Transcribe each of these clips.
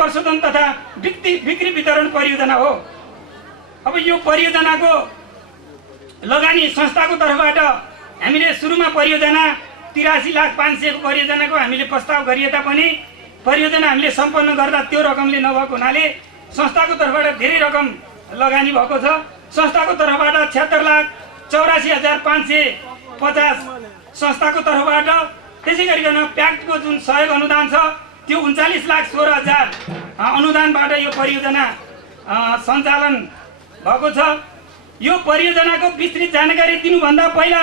प्रशोधन तथा बिक्री वितरण परियोजना हो। अब यो परियोजनाको लगानी संस्थाको तर्फबाट हामीले सुरुमा परियोजना 83,500,000 को परियोजनाको हामीले प्रस्ताव गरिए तापनि परियोजना हामीले सम्पन्न गर्दा त्यो रकमले नभएको हुनाले संस्थाको तर्फबाट धेरै रकम लगानी भएको छ। संस्थाको तर्फबाट 76,84,550 संस्थाको तर्फबाट, त्यसै गरिकन प्याक्टको जुन सहयोग अनुदान छ त्यो 39,16,000 अनुदानबाट यो परियोजना सञ्चालन भएको छ। यो परियोजनाको विस्तृत जानकारी दिनुभन्दा पहिला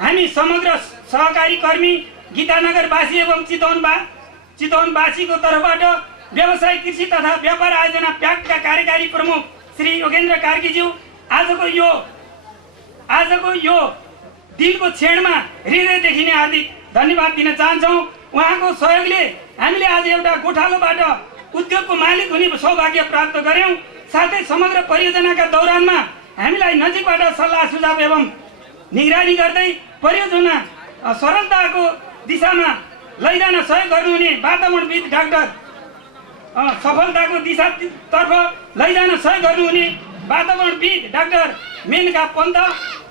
हामी समग्र सहकारी कर्मी गीतानगरवासी एवं चितवनवासीको तर्फबाट व्यवसाय कृषि तथा व्यापार आयोजना प्याक्टका कार्यकारी प्रमुख श्री योगेन्द्र कार्कीज्यू आजको यो दिनको क्षणमा हृदयदेखि नै हार्दिक धन्यवाद दिन चाहन्छौँ। उहाँको सहयोगले हामीले आज एउटा गोठालोबाट उद्योगको मालिक हुने सौभाग्य प्राप्त गर्यौँ। साथै समग्र परियोजनाका दौरानमा हामीलाई नजिकबाट सल्लाह सुझाव एवं निगरानी गर्दै परियोजना सरलताको दिशामा लैजान सहयोग गर्नुहुने वातावरणविद डाक्टर सफलताको दिशातर्फ लैजान सहयोग गर्नुहुने वातावरणविद डाक्टर मेनका पन्त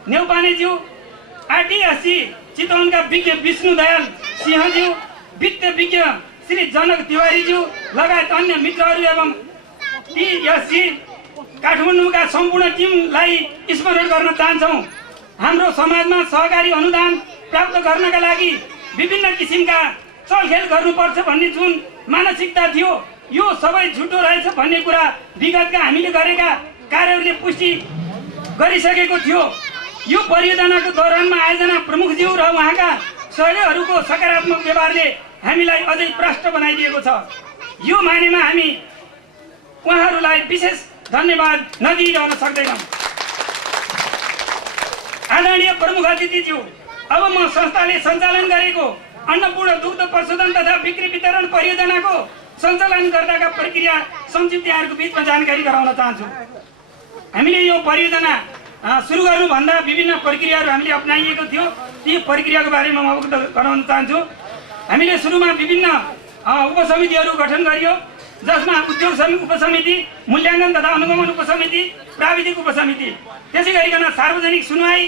नेउपानेज्यू, आरटीएससी चितवनका विज्ञ विष्णुदयाल सिंहज्यू, वित्त विज्ञ श्री जनक तिवारीज्यू लगायत अन्य मित्रहरू एवं टीएससी काठमाडौँका सम्पूर्ण टिमलाई स्मरण गर्न चाहन्छौँ। हाम्रो समाजमा सहकारी अनुदान प्राप्त गर्नका लागि विभिन्न किसिमका चलखेल गर्नुपर्छ भन्ने जुन मानसिकता थियो यो सबै झुटो रहेछ भन्ने कुरा विगतका हामीले गरेका कार्यहरूले पुष्टि गरिसकेको थियो। यो परियोजनाको दौरानमा आयोजना प्रमुखज्यू र उहाँका सहयोगीहरूको सकारात्मक व्यवहारले हामीलाई अझै प्रष्ट बनाइदिएको छ। यो मानेमा हामी उहाँहरूलाई विशेष धन्यवाद नदिइरहन सक्दैनौँ। आदरणीय प्रमुख अतिथिज्यू, अब म संस्थाले सञ्चालन गरेको अन्नपूर्ण दुग्ध प्रशोधन तथा बिक्री वितरण परियोजनाको सञ्चालन गर्दाका प्रक्रिया संक्षिप्त यहाँहरूको बिचमा जानकारी गराउन चाहन्छु। हामीले यो परियोजना सुरु गर्नुभन्दा विभिन्न प्रक्रियाहरू हामीले अपनाइएको थियो, ती प्रक्रियाको बारेमा म अवगत गराउन चाहन्छु। हामीले सुरुमा विभिन्न उपसमितिहरू गठन गरियो, जसमा उद्योग उपसमिति, मूल्याङ्कन तथा अनुगमन उपसमिति, प्राविधिक उपसमिति, त्यसै गरिकन सार्वजनिक सुनवाई,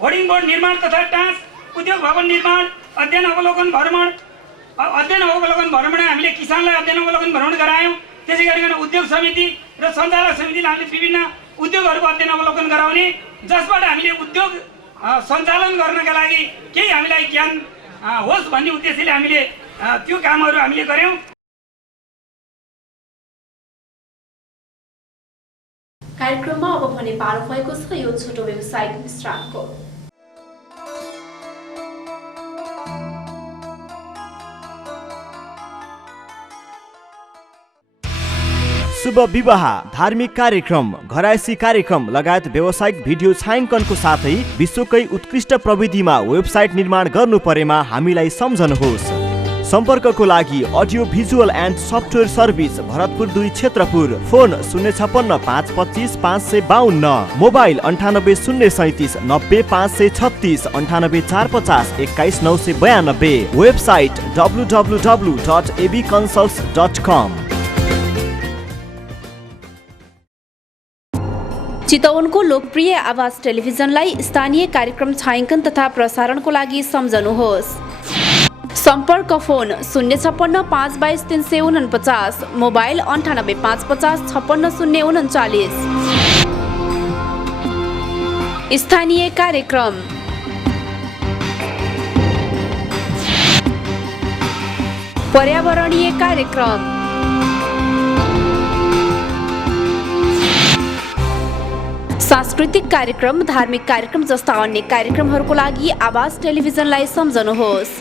होर्डिङ बोर्ड निर्माण तथा टाँच, उद्योग भवन निर्माण, अध्ययन अवलोकन भ्रमण हामीले किसानलाई अध्ययन अवलोकन भ्रमण गरायौँ। त्यसै गरिकन उद्योग समिति र सञ्चालक समितिलाई हामीले विभिन्न उद्योगहरूको अध्ययन अवलोकन गराउने, जसबाट हामीले उद्योग सञ्चालन गर्नका लागि केही हामीलाई ज्ञान होस् भन्ने उद्देश्यले हामीले त्यो कामहरू हामीले गर्यौँ। कार्यक्रममा अब भने पालो भएको छ यो छोटो व्यवसायिक विश्रामको। शुभ विवाह, धार्मिक कार्यक्रम, घरायसी कार्यक्रम लगायत व्यावसायिक भिडियो छायाङ्कनको साथै विश्वकै उत्कृष्ट प्रविधिमा वेबसाइट निर्माण गर्नु परेमा हामीलाई सम्झनुहोस्। सम्पर्कको लागि audio visual and software service, Bharatpur 2 Kshetrapur, phone 056 525 552, mobile 98 037 90 536, 98 450 21 992, website www.abconsults.com। चितवनको लोकप्रिय आवाज टेलिभिजनलाई स्थानीय कार्यक्रम छायाङ्कन तथा प्रसारणको लागि सम्झनुहोस्। सम्पर्क फोन 056 522 349, मोबाइल 98 550 56 039। स्थानीय कार्यक्रम पर्यावरणीय कार्यक्रम, सांस्कृतिक कार्यक्रम, धार्मिक कार्यक्रम जस्ता अन्य कार्यक्रमहरूको लागि आवाज टेलिभिजनलाई सम्झनुहोस्।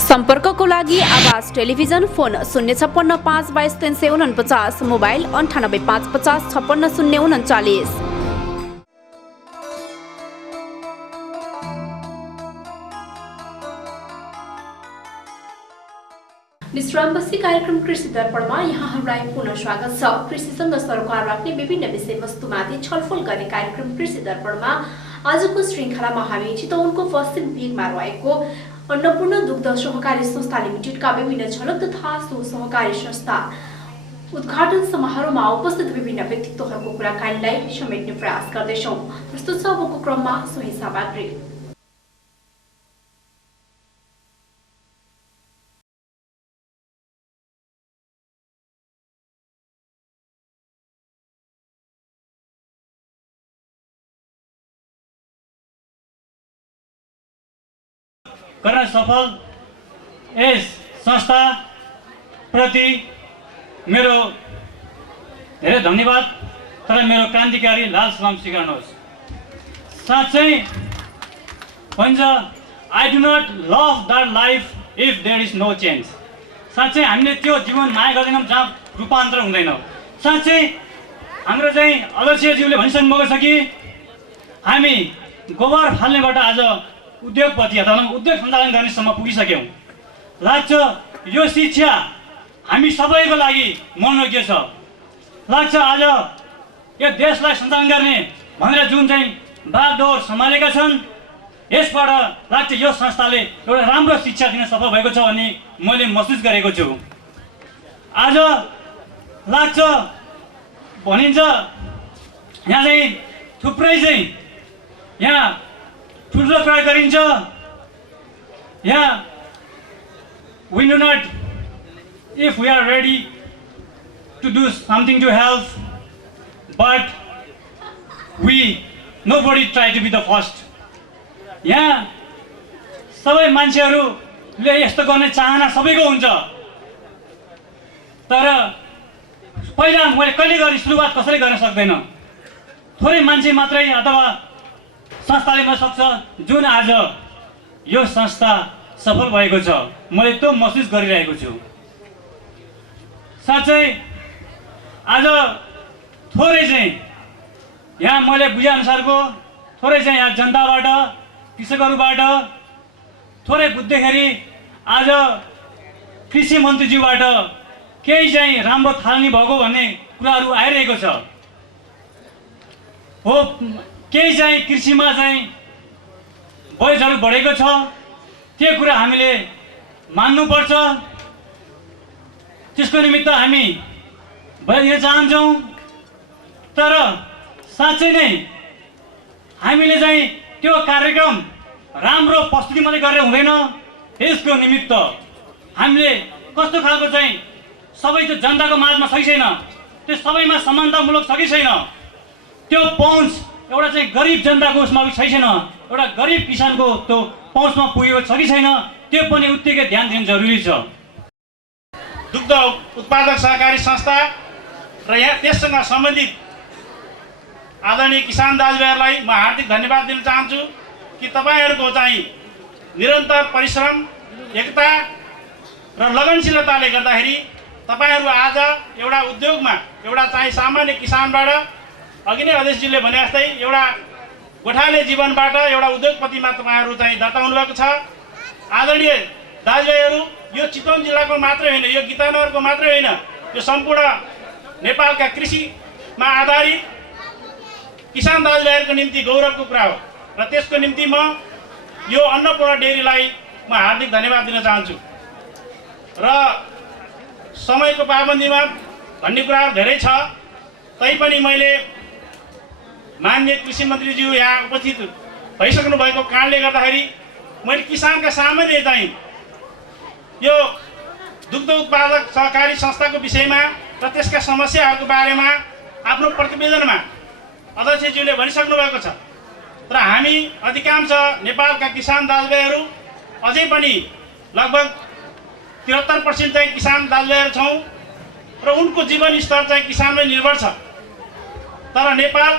सम्पर्कको लागि आवाज टेलिभिजन, फोन 056 522 349, मोबाइल 98 550 56 039। विश्रामपछि कार्यक्रम कृषि दर्पणमा यहाँहरूलाई पुनः स्वागत छ। कृषिसँग सरोकार राख्ने विभिन्न विषयवस्तुमाथि छलफल गर्ने कार्यक्रम कृषि दर्पणमा आजको श्रृङ्खलामा हामी चितवनको पश्चिम भेगमा रहेको अन्नपूर्ण दुग्ध सहकारी संस्था लिमिटेडका विभिन्न झलक तथा सहकारी संस्था उद्घाटन समारोहमा उपस्थित विभिन्न व्यक्तित्वहरूको कुराकानीलाई समेट्ने प्रयास गर्दैछौँ। प्रस्तुत छ अबको क्रममा सोही सामग्री। गर्न सफल यस संस्था प्रति मेरो धेरै धन्यवाद। तर मेरो क्रान्तिकारी लाल सलाम स्वीकार्नुहोस्। साँच्चै भन्छ I do not love the life if there is no change. साँच्चै हामीले त्यो जीवन माया गर्दैनौँ जहाँ रूपान्तरण हुँदैन। साँच्चै हाम्रो चाहिँ अध्यक्षज्यूले भनिसक्नु भएको छ कि हामी गोबर फाल्नेबाट आज उद्योगपति अथवा उद्योग सञ्चालन गर्नेसम्म पुगिसक्यौँ। लाग्छ यो शिक्षा हामी सबैको लागि मनोज्ञ छ। लाग्छ आज यो देशलाई सञ्चालन गर्ने भनेर जुन चाहिँ बागडोर सम्हालेका छन् यसबाट लाग्छ यो संस्थाले एउटा राम्रो शिक्षा दिन सफल भएको छ भन्ने मैले महसुस गरेको छु। आज लाग्छ भनिन्छ यहाँ चाहिँ थुप्रै चाहिँ यहाँ ठुलो प्रयोग गरिन्छ। यहाँ we do not, if we are ready to do something to help, but nobody try to be the first. यहाँ सबै मान्छेहरूले यस्तो गर्ने चाहना सबैको हुन्छ। तर पहिला मैले कहिले गरी सुरुवात कसैले गर्न सक्दैन। थोरै मान्छे मात्रै अथवा संस्थाले गर्न सक्छ जुन आज यो संस्था सफल भएको छ। मैले त्यो महसुस गरिरहेको छु। साँच्चै आज थोरै चाहिँ यहाँ मैले बुझेअनुसारको थोरै चाहिँ यहाँ जनताबाट कृषकहरूबाट थोरै बुझ्दाखेरि आज कृषि मन्त्रीज्यूबाट केही चाहिँ राम्रो थालनी भएको भन्ने कुराहरू आइरहेको छ। हो केही चाहिँ कृषिमा चाहिँ बोझहरू बढेको छ। त्यो कुरा हामीले मान्नुपर्छ। त्यसको निमित्त हामी बलिदिन चाहन्छौँ। तर साँच्चै नै हामीले चाहिँ त्यो कार्यक्रम राम्रो प्रस्तुति मात्रै गरेर हुँदैन। यसको निमित्त हामीले कस्तो खालको चाहिँ सबै त्यो जनताको माझमा छ कि छैन, त्यो सबैमा समानतामूलक छ कि छैन, त्यो पहुँच एउटा चाहिँ गरिब जनताको उसमा छ कि छैन, एउटा गरिब किसानको त्यो पहुँचमा पुगेको छ कि छैन, त्यो पनि उत्तिकै ध्यान दिनु जरुरी छ। दुग्ध उत्पादक सहकारी संस्था र यहाँ त्यससँग सम्बन्धित आदरणीय किसान दाजुभाइहरूलाई म हार्दिक धन्यवाद दिन चाहन्छु कि तपाईहरूको चाहिँ निरन्तर परिश्रम, एकता र लगनशीलताले गर्दाखेरि तपाईहरू आज एउटा उद्योगमा एउटा चाहिँ सामान्य किसानबाट अघि नै अध्यक्षजीले भने जस्तै एउटा गोठाले जीवनबाट एउटा उद्योगपतिमा तपाईहरू चाहिँ दर्ता हुनुभएको छ। आदरणीय दाजुभाइहरू, यो चितवन जिल्लाको मात्रै होइन, यो गीतानगरको मात्रै होइन, यो सम्पूर्ण नेपालका कृषिमा आधारित किसान दाजुभाइहरूको निम्ति गौरवको कुरा हो र त्यसको निम्ति म यो अन्नपूर्ण डेयरीलाई म हार्दिक धन्यवाद दिन चाहन्छु। र समयको पाबन्दीमा भन्ने कुराहरू धेरै छ, तैपनि मैले माननीय कृषि मन्त्रीज्यू यहाँ उपस्थित भइसक्नु भएको कारणले गर्दाखेरि मैले किसानका सामान्य चाहिँ यो दुग्ध उत्पादक सहकारी संस्थाको विषयमा र त्यसका समस्याहरूको बारेमा आफ्नो प्रतिवेदनमा अध्यक्षज्यूले भनिसक्नु भएको छ। तर हामी अधिकांश नेपालका किसान दाजुभाइहरू अझै पनि लगभग 73% चाहिँ किसान दाजुभाइहरू छौँ र उनको जीवन स्तर चाहिँ किसानमै निर्भर छ। तर नेपाल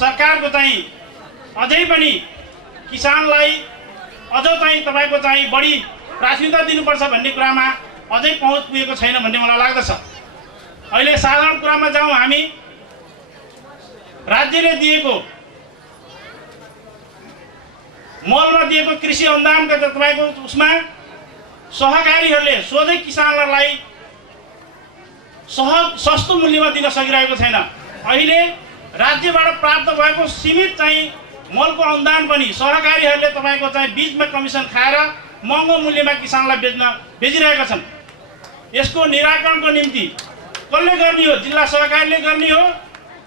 सरकारको चाहिँ अझै पनि किसानलाई अझ चाहिँ तपाईँको चाहिँ बढी प्राथमिकता दिनुपर्छ भन्ने कुरामा अझै पहुँच पुगेको छैन भन्ने मलाई लाग्दछ। अहिले साधारण कुरामा जाउँ, हामी राज्यले दिएको मलमा दिएको कृषि अनुदानको तपाईँको उसमा सहकारीहरूले सोझै किसानहरूलाई सहज सस्तो मूल्यमा दिन सकिरहेको छैन। अहिले राज्यबाट प्राप्त भएको सीमित चाहिँ मलको अनुदान पनि सहकारीहरूले तपाईँको चाहिँ बीजमा कमिसन खाएर महँगो मूल्यमा किसानलाई बेचिरहेका छन्। यसको निराकरणको निम्ति कसले गर्ने हो? जिल्ला सहकारीले गर्ने हो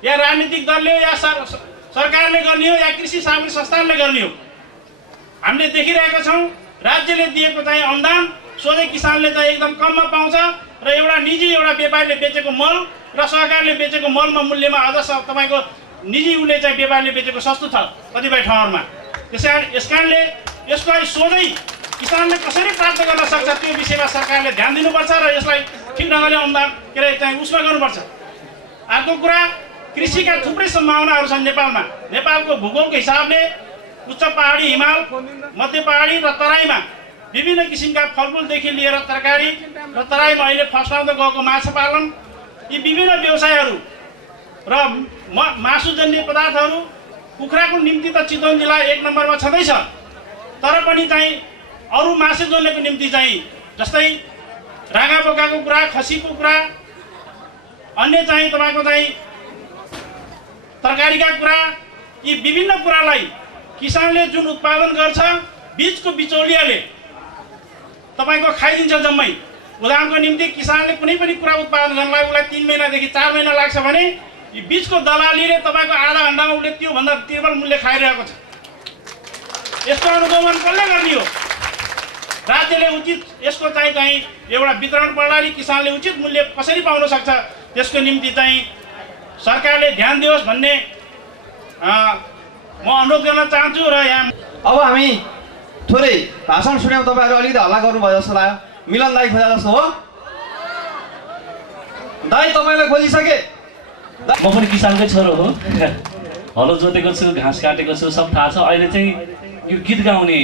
या राजनीतिक दलले हो या सरकारले गर्ने हो या कृषि सामग्री संस्थानले गर्ने हो? हामीले देखिरहेका छौँ राज्यले दिएको चाहिँ अनुदान सोझै किसानले चाहिँ एकदम कममा पाउँछ र एउटा निजी एउटा व्यापारीले बेचेको मल र सरकारले बेचेको मलमा मूल्यमा अझ तपाईँको निजी उसले चाहिँ व्यापारीले बेचेको सस्तो छ कतिपय ठाउँहरूमा। यसकारणले यसको सोझै किसानले कसरी प्राप्त गर्न सक्छ त्यो विषयमा सरकारले ध्यान दिनुपर्छ र यसलाई ठिक ढङ्गले अनुदान के अरे चाहिँ उसमा गर्नुपर्छ। अर्को कुरा, कृषिका थुप्रै सम्भावनाहरू छन् नेपालमा। नेपालको भूगोलको हिसाबले उच्च पहाडी हिमाल, मध्य पहाडी र तराईमा विभिन्न किसिमका फलफुलदेखि लिएर तरकारी र तराईमा अहिले फस्टाउँदै गएको माछा पालन, यी विभिन्न व्यवसायहरू र मासुजन्य पदार्थहरू कुखुराको निम्ति त चितवन जिल्ला 1 नम्बरमा छँदैछ, तर पनि चाहिँ अरू मासुजन्यको निम्ति चाहिँ जस्तै राँगा बोकाको कुरा, खसीको कुरा, अन्य चाहिँ तपाईँको चाहिँ तरकारीका कुरा, यी विभिन्न कुरालाई किसानले जुन उत्पादन गर्छ बीचको बिचौलियाले तपाईँको खाइदिन्छ जम्मै। उदाहरणको निम्ति किसानले कुनै पनि कुरा उत्पादन गर्नलाई उसलाई 3 महिनादेखि 4 महिना लाग्छ भने यो बीचको दलालीले तपाईँको आधा घन्टामा उसले त्योभन्दा टेबल मूल्य खाइरहेको छ। यसको अनुगमन कसले गर्ने हो? राज्यले उचित यसको चाहिँ एउटा वितरण प्रणाली किसानले उचित मूल्य कसरी पाउन सक्छ त्यसको निम्ति चाहिँ सरकारले ध्यान दियोस् भन्ने म अनुरोध गर्न चाहन्छु। र यहाँ अब हामी थोरै भाषण सुन्यौँ, तपाईँहरू अलिकति हल्ला गर्नुभयो जस्तो लाग्यो। मिलन दाई खोजा जस्तो हो? दाई तपाईँलाई खोजिसके? म पनि किसानकै छोरो हो। हलो जोतेको छु, घाँस काटेको छु, सब थाहा छ। अहिले चाहिँ यो गीत गाउने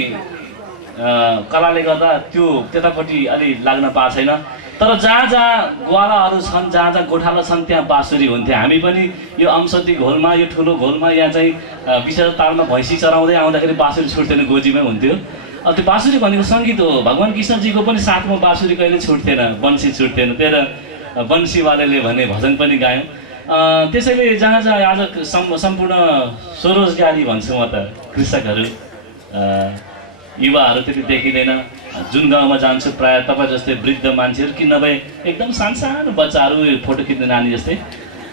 कलाले गर्दा त्यो त्यतापट्टि अलि लाग्न पाएको छैन। तर जहाँ जहाँ ग्वालाहरू छन्, जहाँ जहाँ गोठालो छन् त्यहाँ बाँसुरी हुन्थ्यो। हामी पनि यो अम्सती घोलमा, यो ठुलो घोलमा यहाँ चाहिँ विशेष तालमा भैँसी चराउँदै आउँदाखेरि बाँसुरी छुट्थेन, गोजीमै हुन्थ्यो। अब त्यो बाँसुरी भनेको सङ्गीत हो। भगवान् कृष्णजीको पनि साथमा बाँसुरी कहिले छुट्थेन, बन्सी छुट्थेन। तेरो बन्सीवालेले भने भजन पनि गायौँ। त्यसैले जहाँ जहाँ आज सम्पूर्ण स्वरोजगारी भन्छु म त, कृषकहरू युवाहरू त्यति देखिँदैन। जुन गाउँमा जान्छु प्रायः तपाईँ जस्तै वृद्ध मान्छेहरू, कि नभए एकदम सानो बच्चाहरू फोटो खिच्ने नानी जस्तै।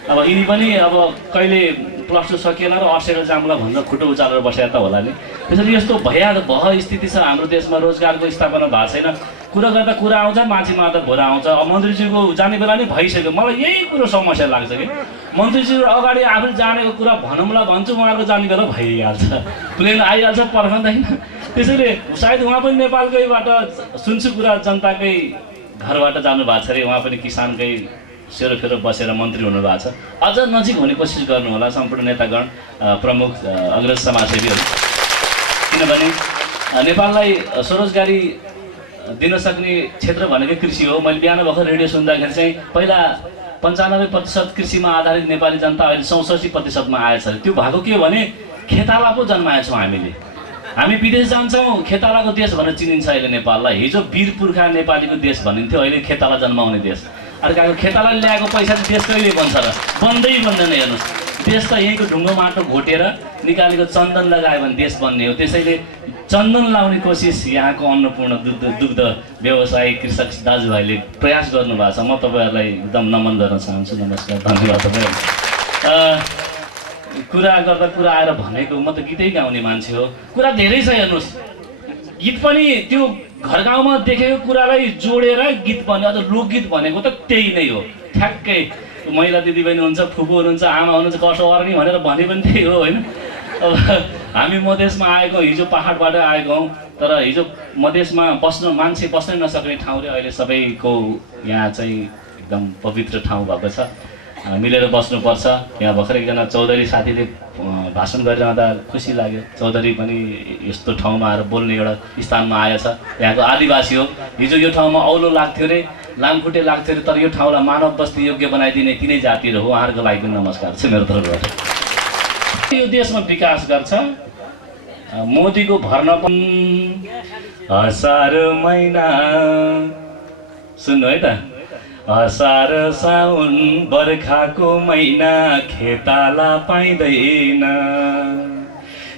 अब यिनी पनि अब कहिले +2 सकिएन र अर्सेर जाम्ला भनेर खुट्टो उचालेर बसेर त होला नि। त्यसरी यस्तो भय स्थिति छ हाम्रो देशमा, रोजगारको स्थापना भएको छैन। कुरा गर्दा कुरा आउँछ, मान्छे मार्दा भोरा आउँछ। अब मन्त्रीजीको जाने बेला नि भइसक्यो। मलाई यही कुरो समस्या लाग्छ कि मन्त्रीजी अगाडि आफूले जानेको कुरा भनौँला भन्छु, उहाँहरूको जाने बेला भइहाल्छ, प्लेन आइहाल्छ, पर्खँदैन। त्यसैले सायद उहाँ पनि नेपालकैबाट सुन्छु कुरा, जनताकै घरबाट जानु भएको छ अरे। उहाँ पनि किसानकै सेरोफेरो बसेर मन्त्री हुनुभएको छ। अझ नजिक हुने कोसिस गर्नु होला सम्पूर्ण नेतागण, प्रमुख अग्रज समाजसेवीहरू। किनभने नेपाललाई स्वरोजगारी दिन सक्ने क्षेत्र भनेकै कृषि हो। मैले बिहान भर्खर रेडियो सुन्दाखेरि चाहिँ पहिला 95% कृषिमा आधारित नेपाली जनता अहिले 64%मा आएछ। त्यो भएको के भने खेताला पो जन्माएछौँ हामीले। हामी विदेश जान्छौँ, खेतालाको देश भनेर चिनिन्छ अहिले नेपाललाई। हिजो वीर पुर्खा नेपालीको देश भनिन्थ्यो, अहिले खेताला जन्माउने देश। अर्काको खेतालाले ल्याएको पैसा देश कहिले बन्छ र? बन्दैन। हेर्नुहोस्, देश त यहीँको ढुङ्गो माटो घोटेर निकालेको चन्दन लगायो भने देश बन्ने हो। त्यसैले चन्दन लाउने कोसिस यहाँको अन्नपूर्ण दुग्ध व्यवसायी कृषक दाजुभाइले प्रयास गर्नुभएको छ। म तपाईँहरूलाई एकदम नमन गर्न चाहन्छु। नमस्कार, धन्यवाद तपाईँहरू। कुरा गर्दा कुरा आएर भनेको, म त गीतै गाउने मान्छे हो। कुरा धेरै छ। हेर्नुहोस्, गीत पनि त्यो घर गाउँमा देखेको कुरालाई जोडेर गीत बन्यो। अझ लोकगीत भनेको त त्यही नै हो। ठ्याक्कै महिला दिदीबहिनी हुन्छ, फुपू हुनुहुन्छ, आमा हुनुहुन्छ, कसो गर्ने भनेर भने पनि त्यही हो, होइन? अब हामी मधेसमा आएको, हिजो पाहाडबाट आएको हौँ, तर हिजो मधेसमा मान्छे बस्नै नसक्ने ठाउँले अहिले सबैको यहाँ चाहिँ एकदम पवित्र ठाउँ भएको छ। मिलेर बस्नुपर्छ। यहाँ भर्खर एकजना चौधरी साथीले भाषण गरिरहँदा खुसी लाग्यो। चौधरी पनि यस्तो ठाउँमा आएर बोल्ने एउटा स्थानमा आएछ। यहाँको आदिवासी हो। हिजो यो ठाउँमा औलो लाग्थ्यो अरे, लामखुट्टे लाग्थ्यो अरे, तर यो ठाउँलाई मानव बस्ती योग्य बनाइदिने तिनै जातिहरू हो। उहाँहरूको लागि पनि नमस्कार छ मेरो तर्फबाट। यो देशमा विकास गर्छ। मोदीको भर्ना पनि असार महिना, सुन्नु है त, असार साउन बर्खाको महिना खेताला पाइँदैन,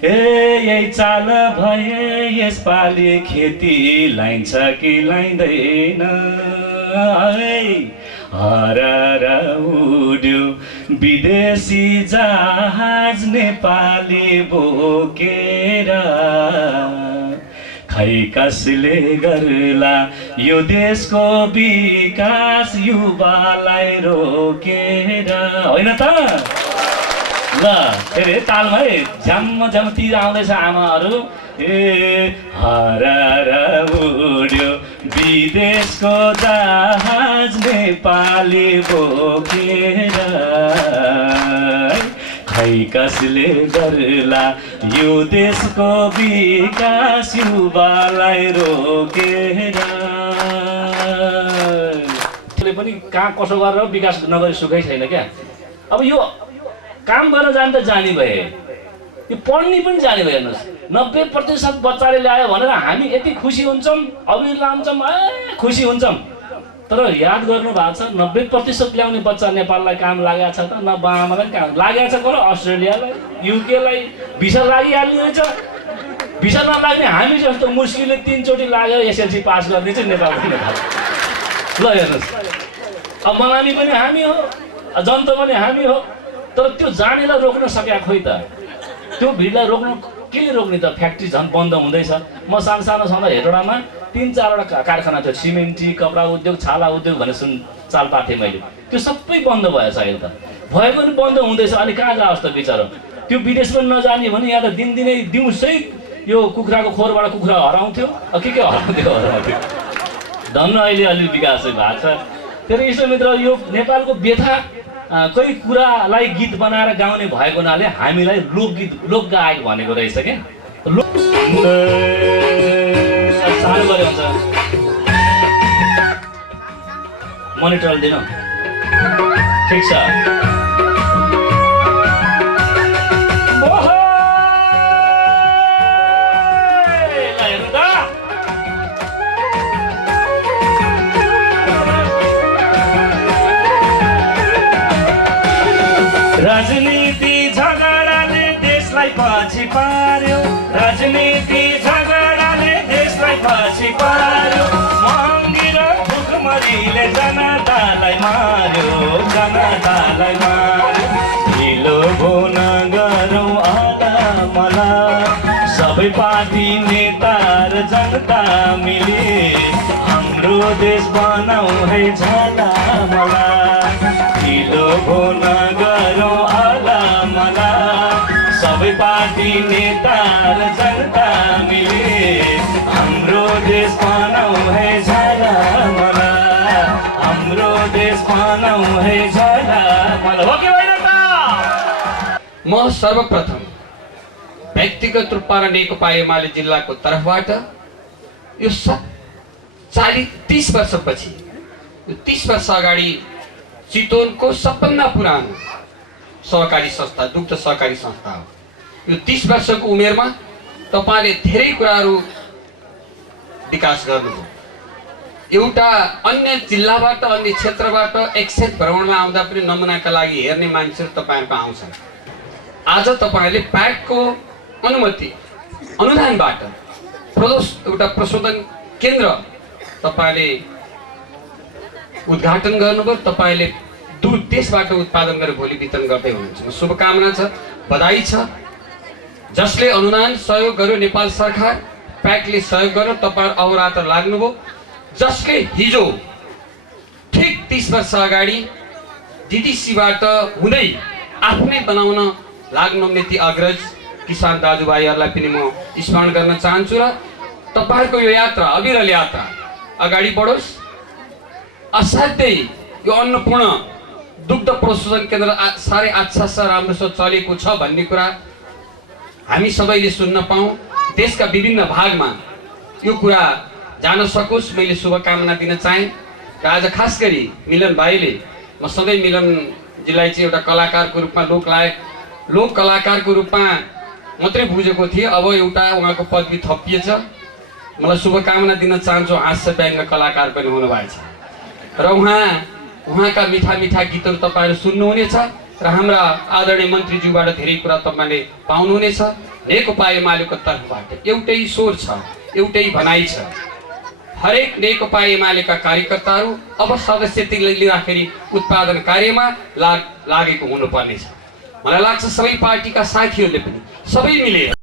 यही चाल भए यसपालि खेती लाइन्छ कि लाइँदैन हरार उड्यो विदेशी जहाज नेपाली बोकेर खै कसले गर्ला यो देशको विकास युवालाई रोकेर होइन त ल फेरि तालमा है झ्याम्म झ्याम्म तिर आउँदैछ आमाहरू हरार उड्यो विदेशको जहाज नेपाली बोकेर खै कसले गर्ला यो देशको विकास युवालाई रोकेर पनि कहाँ कसो गरेर विकास नगरी सुखै छैन क्या। अब यो काम गर्न जान त जानी भए यो पढ्ने पनि जाने भयो हेर्नुहोस् 90% बच्चाले ल्यायो भनेर हामी यति खुसी हुन्छौँ अबिर लाउँछौँ खुसी हुन्छौँ तर याद गर्नु भएको छ 90% ल्याउने बच्चा नेपाललाई काम लागेको छ त न बाआमालाई काम लागेको छ कोही अस्ट्रेलियालाई युकेलाई भिसा लागिहाल्ने रहेछ भिसा नलाग्ने हामी जस्तो मुस्किलले 3 चोटि लाग्यो एसएलसी पास गर्ने चाहिँ नेपालको ल हेर्नुहोस् अब मलामी पनि हामी हो जनता पनि हामी हो तर त्यो जानेलाई रोक्न सकेका खोइ त त्यो भिडलाई रोक्नु के रोक्ने त फ्याक्ट्री झन् बन्द हुँदैछ म सानो छँदा हेटौडामा 3-4वटा कारखाना थियो सिमेन्टी कपडा उद्योग छाला उद्योग भनेर चाल पार्थेँ मैले त्यो सबै बन्द भएछ अहिले त भए पनि बन्द हुँदैछ अनि कहाँ जाओस् त बिचारो त्यो विदेश पनि नजाने भने यहाँ त दिनदिनै दिउँसै यो कुखुराको खोरबाट कुखुरा हराउँथ्यो के हराउँथ्यो धन्न अहिले अलि विकास भएको छ। फेरि यसो मित्र यो नेपालको व्यथा कोही कुरालाई गीत बनाएर गाउने भएको हुनाले हामीलाई लोकगीत लोकगायक भनेको रहेछ क्या साह्रो गरे हुन्छ मोनिटर दिनु ठिक छ राजनीति झगडाले देशलाई पछि पार्यो राजनीति झगडाले देशलाई पछि पार्यो महँगी र भुखमरीले जनतालाई मार्यो ढिलो भोन गरौँ आला मला सबै पार्टी नेता र जनता मिली हाम्रो देश बनाऊ है झला मला ढिलो भोन गरौँ आला मला सबै पार्टी नेता र जनता मिली हाम्रो देश बनाऊ है झला मला हाम्रो देश बनाऊ है झला मला हो कि होइन त म सर्वप्रथम व्यक्तिगत रूपमा र नेकपा एमाले जिल्लाको तर्फबाट यो 30 वर्षपछि यो 30 वर्ष अगाडि चितवनको सबभन्दा पुरानो सहकारी संस्था दुग्ध सहकारी संस्था हो। यो 30 वर्षको उमेरमा तपाईले धेरै कुराहरू विकास गर्नुभयो। एउटा अन्य जिल्लाबाट अन्य क्षेत्रबाट एक्सचेन्ज भ्रमणमा आउँदा पनि नमुनाका लागि हेर्ने मान्छेहरू तपाईहरुको आउँछन्। आज तपाईले प्याकको अनुमति अनुदानबाट एउटा प्रशोधन केन्द्र तपाईले उद्घाटन गर्नुभयो। तपाईले दूध देशबाट उत्पादन गरेर भोलि वितरण गर्दै हुनुहुन्छ। शुभकामना छ, बधाई छ। जसले अनुदान सहयोग गर्यो नेपाल सरकार, प्याकले सहयोग गर्यो, तपाईहरु अहोरात्र लाग्नुभयो। जसले हिजो ठीक 30 वर्ष अगाडि डीडीसीबाट हुँदै आफ्नै बनाउन लाग्नुहुने ती अग्रज किसान दाजुभाइहरूलाई पनि म स्मरण गर्न चाहन्छु र तपाईहरुको यो यात्रा अविरल यात्रा अगाडि बढोस्। असाध्यै यो अन्नपूर्ण दुग्ध प्रशोधन केन्द्र साह्रै अच्छा राम्रोसँग चलेको छ भन्ने कुरा हामी सबैले सुन्न पाऊँ। देशका विभिन्न भागमा यो कुरा जान सकोस्, मैले शुभकामना दिन चाहे। र आज खास गरी मिलन भाइले, म सधैँ मिलनजीलाई चाहिँ एउटा कलाकारको रूपमा लोक कलाकारको रूपमा मात्रै बुझेको थिएँ। अब एउटा उहाँको पदवी थपिएछ। मलाई शुभकामना दिन चाहन्छु। हास्य व्यङ्ग्य कलाकार पनि हुनुभएछ र उहाँका मिठा मिठा गीतहरू तपाईहरु सुन्नुहुनेछ र हाम्रा आदरणीय मन्त्रीज्यूबाट धेरै कुरा तपाईले पाउनुहुनेछ। नेकपा एमालेको तर्फबाट एउटै स्वर छ, एउटै भनाइ छ। हरेक नेकपा एमालेका कार्यकर्ताहरू अब सदस्यता लिँदाखेरि उत्पादन कार्यमा लागेको हुनुपर्नेछ। मलाई लाग्छ सबै पार्टीका साथीहरूले पनि सबै मिलेर